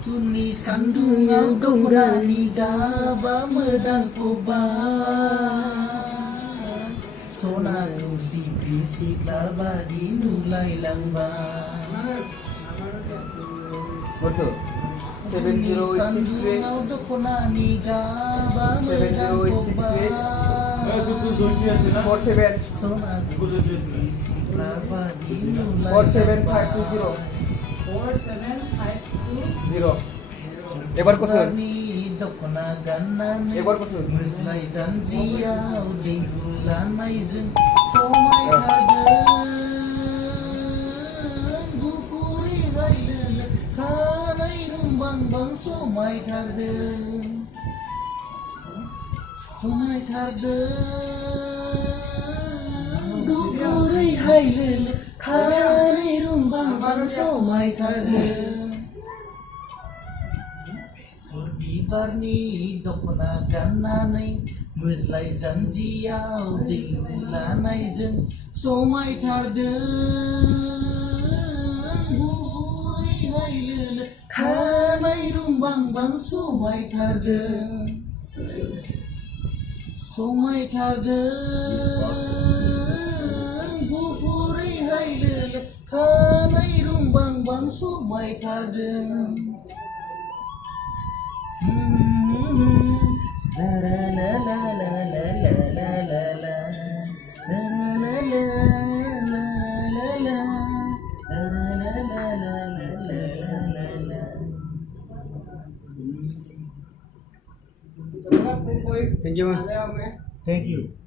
Tuni sandungaw dohkana gaba medangkoba Sona si bisik labadi nulai langba Betul. 70863 47 একবার question একবার question bang somai thardeng gupurai hailel khanai rumbang bang somai thardeng bibarni dohkana ganai meslai janjiyaw dinglanaijoं somai thardeng gupurai hailel khanai rumbang bang somai thardeng gupurai hailel khanai rumbang bang somai thardeng la la la la la la la la la la la la la Thank you. Thank you.